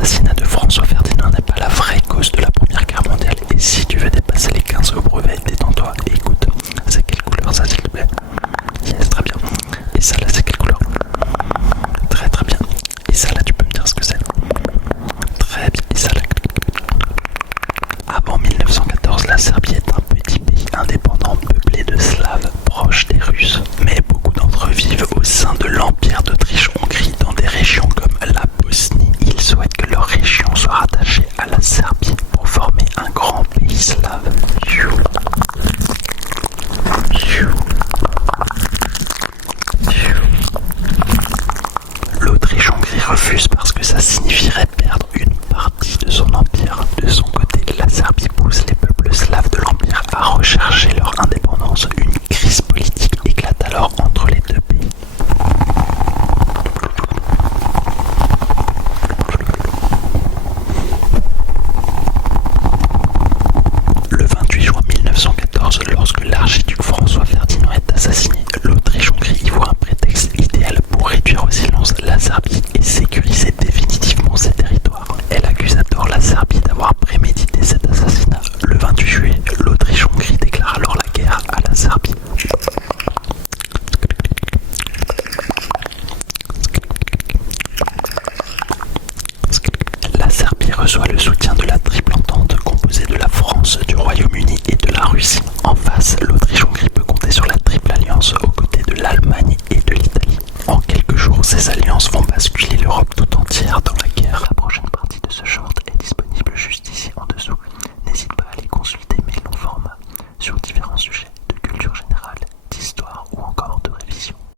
l'assassinat de François Ferdinand n'est pas la vraie cause de la Première Guerre mondiale. Et si tu veux dépasser les 15 au brevet, détends-toi et écoute. C'est quelle couleur ça, s'il te plaît? Yes, très bien. Et ça là, c'est quelle couleur? Très très bien. Et ça là, tu peux me dire ce que c'est? Très bien. Et ça là. Avant 1914, la Serbie est un petit pays indépendant peuplé de Slaves proches des Russes. Mais beaucoup d'entre eux vivent au sein de l'Empire d'Autriche-Hongrie dans des régions comme la Bosnie. Ils souhaitent que leur région soit rattachée à la Serbie pour former un grand pays slave. L'Autriche-Hongrie refuse parce que ça signifierait perdre une partie de son empire. De son côté, la Serbie pousse les peuples slaves de l'empire à rechercher leur indépendance. Une crise politique éclate alors entre les deux pays. Le 28 juin 1914, lorsque l'archiduc François Ferdinand est assassiné, l'Autriche-Hongrie y voit un prétexte idéal pour réduire au silence la Serbie et sécuriser définitivement ses territoires. Elle accuse à tort la Serbie d'avoir prémédité cet assassinat. Le 28 juillet, l'Autriche-Hongrie déclare alors la guerre à la Serbie. La Serbie reçoit le soutien de la triple entente composée de la France, du Royaume-Uni et de la Russie. En face, l'Autriche-Hongrie peut compter sur la triple alliance aux côtés de l'Allemagne et de l'Italie. En quelques jours, ces alliances vont basculer l'Europe tout